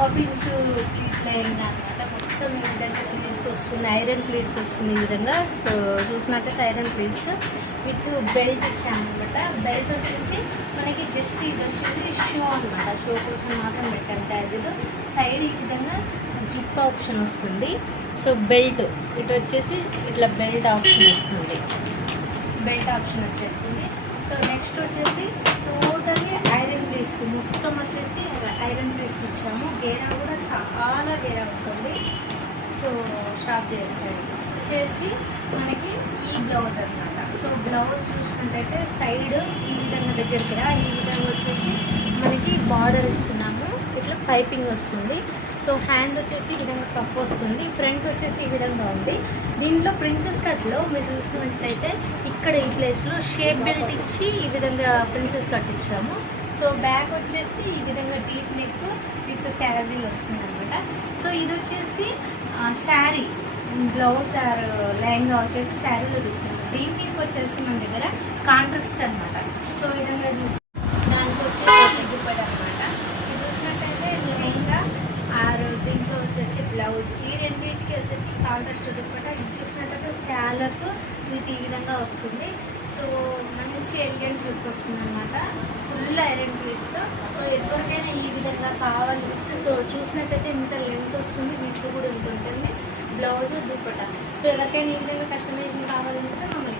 Half inch pleats lining అనమాట. మొత్తం ఈ విధంగా ప్లీట్స్ వస్తుంది, ఐరన్ ప్లీట్స్ వస్తుంది ఈ విధంగా. సో చూసినట్టయితే ఐరన్ ప్లీట్స్ విత్ బెల్ట్ ఇచ్చామన్నమాట. బెల్ట్ వచ్చేసి మనకి జస్ట్ ఇది వచ్చేసి షో అనమాట, షో కోసం మాత్రం పెట్టాను ట్యాజిల్. సైడ్ ఈ విధంగా జిప్ ఆప్షన్ వస్తుంది. సో బెల్ట్ ఇటు వచ్చేసి ఇట్లా బెల్ట్ ఆప్షన్ వస్తుంది, బెల్ట్ ఆప్షన్ వచ్చేస్తుంది. సో నెక్స్ట్ వచ్చేసి టోటల్లీ ఐరన్ ప్లేట్స్, మొత్తం వచ్చేసి ఐరన్ ప్లేట్స్ ఇచ్చాము. గేరా కూడా చాలా గేరా ఉంటుంది. సో స్టాప్ చేయాలి వచ్చేసి మనకి ఈ బ్లౌజ్ అనమాట. సో బ్లౌజ్ చూసుకుంటే సైడ్ ఈ విధంగా దగ్గరికి ఈ విధంగా వచ్చేసి మనకి బార్డర్ ఇస్తున్నాము, ఇట్లా పైపింగ్ వస్తుంది. సో హ్యాండ్ వచ్చేసి ఈ విధంగా కఫ్ వస్తుంది, ఫ్రంట్ వచ్చేసి ఈ విధంగా ఉంది. దీంట్లో ప్రిన్సెస్ కట్లో మీరు చూసినట్లయితే ఇక్కడ ఈ ప్లేస్లో షేప్ బెల్ట్ ఇచ్చి ఈ విధంగా ప్రిన్సెస్ కట్ ఇచ్చాము. సో బ్యాక్ వచ్చేసి ఈ విధంగా డీప్ నెక్ విత్ ట్యాజిల్ వస్తుంది అనమాట. సో ఇది వచ్చేసి శారీ బ్లౌజ్ ఆర్ లెహంగా వచ్చేసి శారీలో తీసుకున్నాం. దీని మీదకి వచ్చేసి మన దగ్గర కాంట్రాస్ట్ అనమాట. సో ఈ విధంగా చూసి దానికి వచ్చేసి దుప్పటి అనమాట. ఇది చూసినట్టయితే లెహంగా ఆర్ దీంట్లో వచ్చేసి బ్లౌజ్, ఈ రెండింటికి వచ్చేసి కాంట్రాస్ట్ దుప్పట. ఇది చూసినట్టయితే స్కాలప్ విత్ ఈ విధంగా వస్తుంది. సో మంచి ఎలిగెంట్ లుక్ వస్తుంది అనమాట, ఫుల్ ఐరన్ ప్లేట్స్తో. సో ఎవరికైనా ఈ విధంగా కావాలి. సో చూసినట్టయితే ఇంత లెంత్ వస్తుంది, వీటితో కూడా ఇంత ఉంటుంది బ్లౌజ్ దుప్పట. సో ఎవరికైనా ఈ విధంగా కస్టమైజేషన్ కావాలంటే మమ్మల్ని